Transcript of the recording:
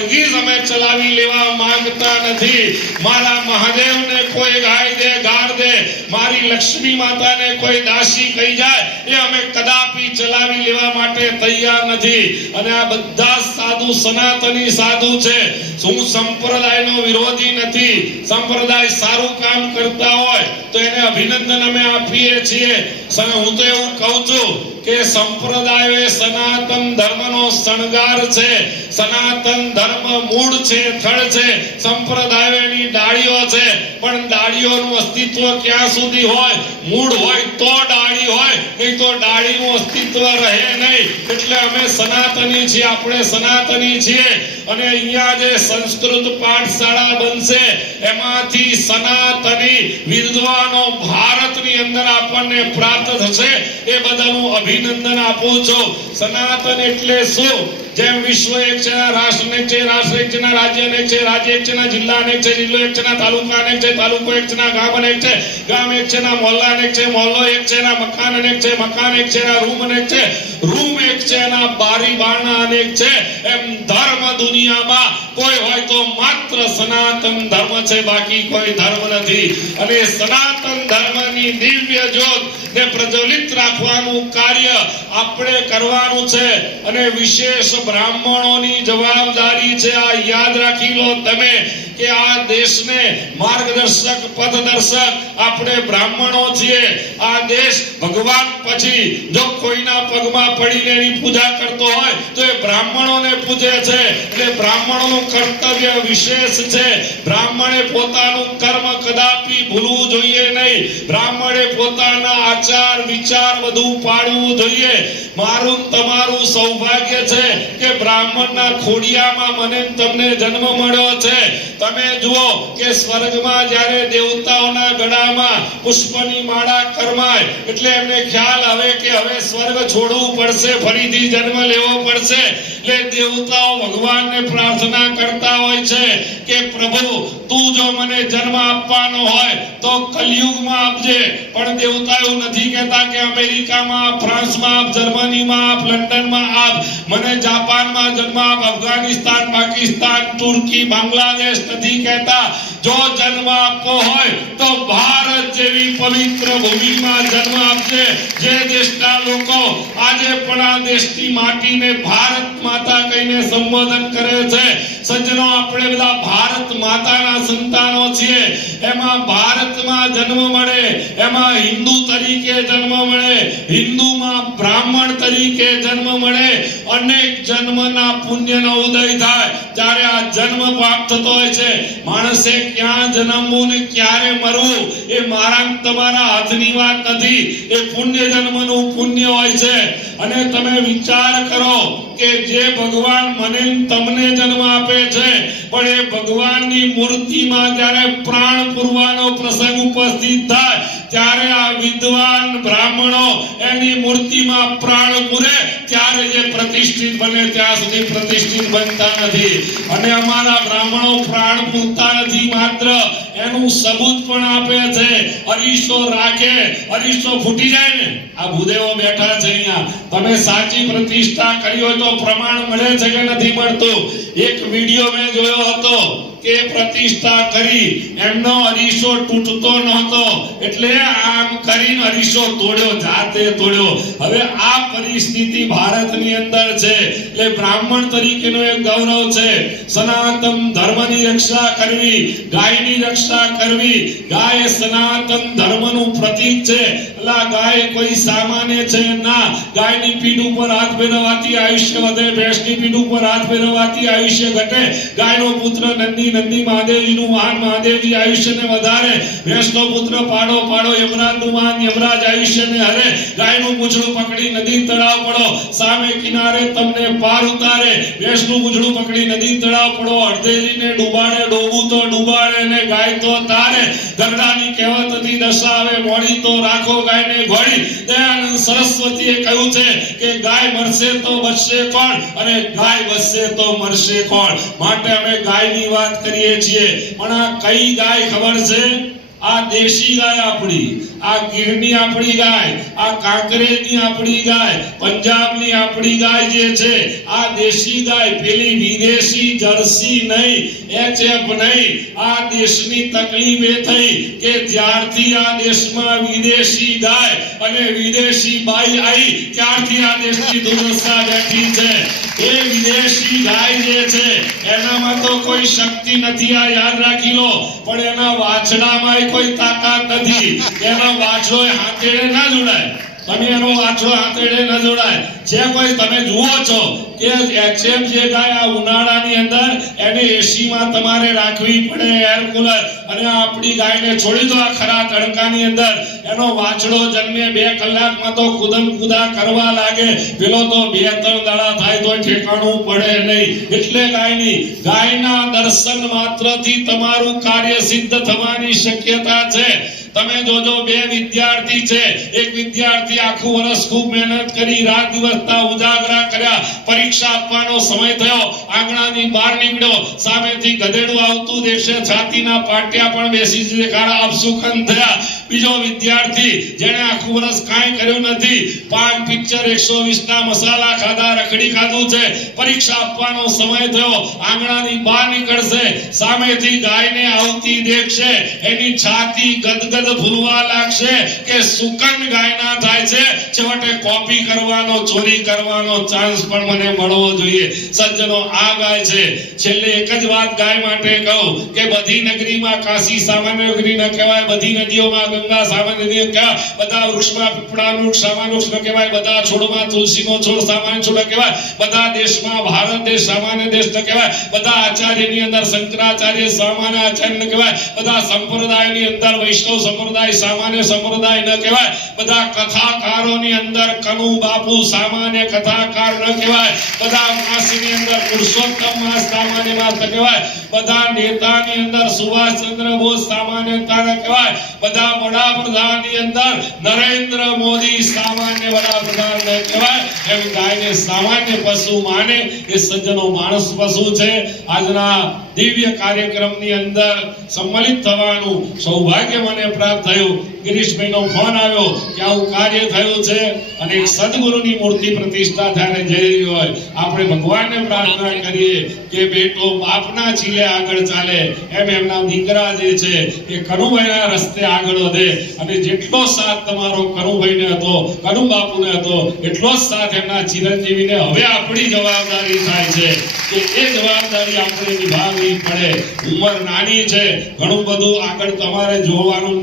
હરગીઝ અમે ચલાવી લેવા માંગતા નથી. મારા મહાદેવને કોઈ ગાય દે ગાર દે, મારી લક્ષ્મી માતાને કોઈ દાસી કહી જાય, એ અમે કદાપી ચલાવી લેવા માટે તૈયાર નથી. અને આ બધા સાધુ સનાતની સાધુ છે. હું સંપ્રદાયનો વિરોધી નથી? સંપ્રદાય સારું કામ કરતા હોય, તો એને અભિનંદન અમે આપીએ છીએ. હું તો એવું કહું છું કે સંપ્રદાય એ સનાતન ધર્મનો શણગાર છે. સનાતન ધર્મ મૂળ છે, થળ છે સંપ્રદાય એની ડાળીઓ છે. પણ ડાળીઓનું અસ્તિત્વ ક્યાં સુધી હોય? મૂળ હોય તો ડાળી હોય, નહીં તો ડાળીનું અસ્તિત્વ રહે નહીં. એટલે અમે સનાતની છીએ, આપણે સનાતની છીએ. અને અહીંયા જે સંસ્કૃત પાઠશાળા બનશે, એમાંથી સનાતની વિદ્વાનો ભારતની અંદર આપણને પ્રાપ્ત થશે. એ બધાનું અભિનંદન આપું છું. સનાતન એટલે શું? જેમ વિશ્વ એક છે રાષ્ટ્ર એક છે રાષ્ટ્ર એક છે રાજ્ય એક છે રાજ્ય એક છે જિલ્લા એક છે જિલ્લો એક છે તાલુકા એક છે તાલુકો એક છે ગામ એક છે ગામ એક છે મોહલ્લા એક છે મોહલ્લો એક છે મકાન એક છે મકાન એક છે રૂમ એક છે રૂમ એક છે બારી બારણા અનેક છે એમ ધર્મ દુનિયામાં કોઈ હોય તો માત્ર સનાતન ધર્મ છે બાકી કોઈ ધર્મ નથી અને સનાતન ધર્મની દિવ્ય જ્યોત ને પ્રજ્વલિત રાખવાનું કાર્ય આપણે કરવાનું છે અને વિશેષ બ્રાહ્મણોની જવાબદારી છે, આ યાદ રાખી લો તમે કે આ દેશને માર્ગદર્શક, પથદર્શક આપણે બ્રાહ્મણો છીએ. આ દેશ ભગવાન પછી જો કોઈના પગમાં પડીને એની પૂજા કરતો હોય, તો બ્રાહ્મણોને પૂજે છે. એટલે બ્રાહ્મણોનું કર્તવ્ય વિશેષ છે. બ્રાહ્મણે પોતાનું કર્મ કદાપી ભૂલવું જોઈએ નહીં. બ્રાહ્મણે પોતાના આચાર, વિચાર બધું પાડવું જોઈએ. મારું તમારું સૌભાગ્ય છે કે બ્રાહ્મણના ખોડિયામાં મને તમને જન્મ મળ્યો છે. તમે જુઓ કે સ્વર્ગમાં જ્યારે દેવતાઓના ગળામાં પુષ્પની માળા કરમાય, એટલે એમને ખ્યાલ આવે કે હવે સ્વર્ગ છોડવું પડશે, ફરીથી જન્મ લેવો પડશે. એટલે દેવતાઓ ભગવાનને પ્રાર્થના કરતા હોય છે કે પ્રભુ તું જો મને જન્મ આપવાનો હોય તો કલયુગમાં આપજે. પણ દેવતા એવું નથી કહેતા કે અમેરિકામાં આપ, ફ્રાન્સમાં આપ, જર્મનીમાં આપ, લંડનમાં આપ મને જાપાનમાં જન્મ આપ અફઘાનિસ્તાન પાકિસ્તાન તુર્કી બાંગ્લાદેશ નથી કહેતા. જો જન્મ આપવો હોય તો ભારત જેવી પવિત્ર ભૂમિમાં જન્મ આપજે. જે દેશના લોકો આજે પણ આ દેશની માટીને ભારત માતા કહીને સંબોધન કરે છે. સજ્જનો આપણે બધા ભારત માતાના સંતાનો છીએ. એમાં ભારતમાં જન્મ મળે, એમાં હિન્દુ તરીકે જન્મ મળે, હિન્દુમાં બ્રાહ્મણ તરીકે જન્મ મળે, અનેક જન્મના પુણ્યનો ઉદય થાય. ત્યારે આ જન્મ પ્રાપ્ત થતો હોય છે, માણસે ક્યાં જન્મવું ને ક્યારે મરવું એ મારા તમારા હાથની વાત નથી. એ પુણ્ય જન્મનું પુણ્ય હોય છે. અને તમે વિચાર કરો કે જે ભગવાન મને તમને જન્મ આપે છે, પણ એ ભગવાનની મૂર્તિમાં જ્યારે પ્રાણ પૂરવાનો પ્રસંગ ઉપસ્થિત થાય, ત્યારે આ વિદ્વાન બ્રાહ્મણો એની મૂર્તિમાં પ્રાણ પૂરે, ત્યારે જે પ્રતિષ્ઠિત બને ત્યાં સુધી પ્રતિષ્ઠિત બનતા નથી. અને અમારા બ્રાહ્મણો પ્રાણ પૂરતા નથી માત્ર, એનું સબૂત પણ આપે છે. અરીસો રાખે, અરીસો ફૂટી જાય ને, આ ભૂદેવો બેઠા છે અહીંયા. તમે સાચી પ્રતિષ્ઠા કરી હોય તો પ્રમાણ મળે છે કે નથી મળતું? એક વીડિયો મેં જોયો હતો. કે પ્રતિષ્ઠા કરી એમનો અરીસો તૂટતો નહોતો. એટલે આમ કરીને અરીસો તોડ્યો, જાતે તોડ્યો. હવે આ પરિસ્થિતિ ભારતની અંદર છે. એટલે બ્રાહ્મણ તરીકેનો એક ગૌરવ છે. સનાતન ધર્મની રક્ષા કરવી, ગાયની રક્ષા કરવી. ગાય સનાતન ધર્મનું પ્રતીક છે. એટલે ગાય કોઈ સામાન્ય છે ના. ગાયની પીઠ ઉપર હાથ ફેરવવાથી આયુષ્ય વધે, ભેંસની પીઠ ઉપર હાથ ફેરવવાથી આયુષ્ય ઘટે. ગાયનો પુત્ર નંદી નંદી મહાદેવજીનું માન મહાદેવજી આયુષ્યને વધારે. વૈષ્ણવ પુત્ર પાડો પાડો યમરાજનું માન યમરાજ આયુષ્યને હરે. ગાયનું પૂછડું પકડી નદી તળાવ પડો. સામે કિનારે તમને પાર ઉતારે. વૈષ્ણવ પૂછડું પકડી નદી તળાવ પડો. અડધેજીને ડૂબાડે ડોબું તો ડૂબાડે ને ગાય તો તારે. ગરડાની કહેવત હતી આવે મોડી તો રાખો ગાયને ઘોડી. દયાનંદ સરસ્વતીએ કહ્યું છે કે ગાય મરશે તો બચશે કોણ? અને ગાય બચશે તો મરશે કોણ? માટે અમે ગાયની વાત કરીએ છીએ. પણ આ કઈ ગાય ખબર છે? આ દેશી ગાય આપણી, આ ગીરની આપણી ગાય, આ કાંકરેજની આપણી ગાય, પંજાબની આપણી ગાય જે છે, આ દેશી ગાય પેલી વિદેશી, જર્સી નહીં, એચએફ નહીં. આ દેશની તકલીફ એ થઈ કે જ્યારથી આ દેશમાં વિદેશી ગાય અને વિદેશી બાઈ આવી ત્યારથી આ દેશની દુર્દશા બેઠી છે. એ વિદેશી ગાય જે છે, એનામાં તો કોઈ શક્તિ નથી, આ યાદ રાખી લો. પણ એના વાછડામાં કોઈ તાકાત નથી. એના વાછડો હાથેડે ના જોડાય. તમે એનો વાછડો આંતરડે ન જોડાય. જે કોઈ તમે જુઓ છો કે એચએમ જે થાય આ ઉનાળાની અંદર, એને એસીમાં તમારે રાખવી પડે એર કુલર અને આપણી ગાયને છોડી દો આ ખરા તડકાની અંદર. એનો વાછડો જન્મે બે કલાકમાં તો કુદમ કુદા કરવા લાગે. પેલો તો બે ત્રણ દાડા થાય તો ઠેકાણું પડે નહીં. એટલે ગાયની, ગાયના દર્શન માત્રથી તમારું કાર્ય સિદ્ધ થવાની શક્યતા છે. તમે જોજો, બે વિદ્યાર્થી છે. એક વિદ્યાર્થી આખું વર્ષ ખૂબ મહેનત કરી, રાત દિવસ ના ઉજાગરા કર્યા. પરીક્ષા આપવાનો સમય થયો, આંગણાની બહાર નીકળ્યો. સામેથી ગધેડું આવતું દેશે, છાતીના પાટિયા પણ બેસી દેખાડા અપસુકન થયા. બીજો વિદ્યાર્થી જેણે આખું વર્ષ કાંઈ કર્યું નથી પાન પિક્ચર 120 ના મસાલા ખાધા, રખડી ખાધું છે, પરીક્ષા આપવાનો સમય થયો, આંગણાની બહાર નીકળશે, સામેથી ગાયને આવતી દેખશે, એની છાતી ગદગદ ફૂલવા લાગશે કે સુકન ગાયના થાય છે, છેવટે કોપી કરવાનો, ચોરી કરવાનો ચાન્સ પણ મને મળવો જોઈએ. સજ્જનો, આ ગાય છે. છેલ્લે એક જ વાત ગાય માટે કહું કે બધી નગરીમાં કાશી સામાન્ય નગરી ન કહેવાય, બધી નદીઓમાં ગંગા સામાન્ય નદી બધા વૃક્ષમાં પીપળાનું સામાન્ય વૃક્ષ કહેવાય? બધા છોડમાં તુલસીનો છોડ સામાન્ય છોડ કહેવાય. બધા દેશમાં ભારત દેશ સામાન્ય દેશ ન કહેવાય. બધા આચાર્યની અંદર શંકરાચાર્ય સામાન્ય આચાર્ય ન કહેવાય. બધા સંપ્રદાયની અંદર વૈષ્ણવ સંપ્રદાય સામાન્ય સંપ્રદાય ન કહેવાય. બધા કથાકારોની અંદર કનુ બાપુ સામાન્ય કથાકાર ન કહેવાય. બધા માસની અંદર પુરુષોત્તમ માસ સામાન્ય માસ કહેવાય. બધા નેતાની અંદર સુભાષચંદ્ર બોઝ સામાન્ય કહેવાય. બધા વડાપ્રધાનની અંદર નરેન્દ્ર મોદી સામાન્ય વડાપ્રધાન ને કહેવાય. એમ ગાયને સામાન્ય પશુ માને. એ સજ્જનો માણસ પશુ છે. આજના દિવ્ય કાર્યક્રમની અંદર સંમલિત થવાનું સૌભાગ્ય મને પ્રાપ્ત થયું. ગિરીશભાઈનો ફોન આવ્યો કે આવું કાર્ય થયું છે અને એક સદગુરુની મૂર્તિ પ્રતિષ્ઠા થઈને જઈ રહી હોય. આપણે ભગવાનને પ્રાર્થના કરીએ કે બેટો બાપના ચીલે આગળ ચાલે. એમ એમના દીકરા જે છે એ કનુભાઈના રસ્તે આગળ વધે. અને જેટલો સાથ તમારો કનુભાઈને હતો કનુ બાપુને હતો, એટલો જ સાથ એમના ચિરંજીવીને હવે આપણી જવાબદારી થાય છે કે એ જવાબદારી આપણે નિભાવવી પડે. ઉંમર નાની છે, ઘણું બધું આગળ તમારે જોવાનું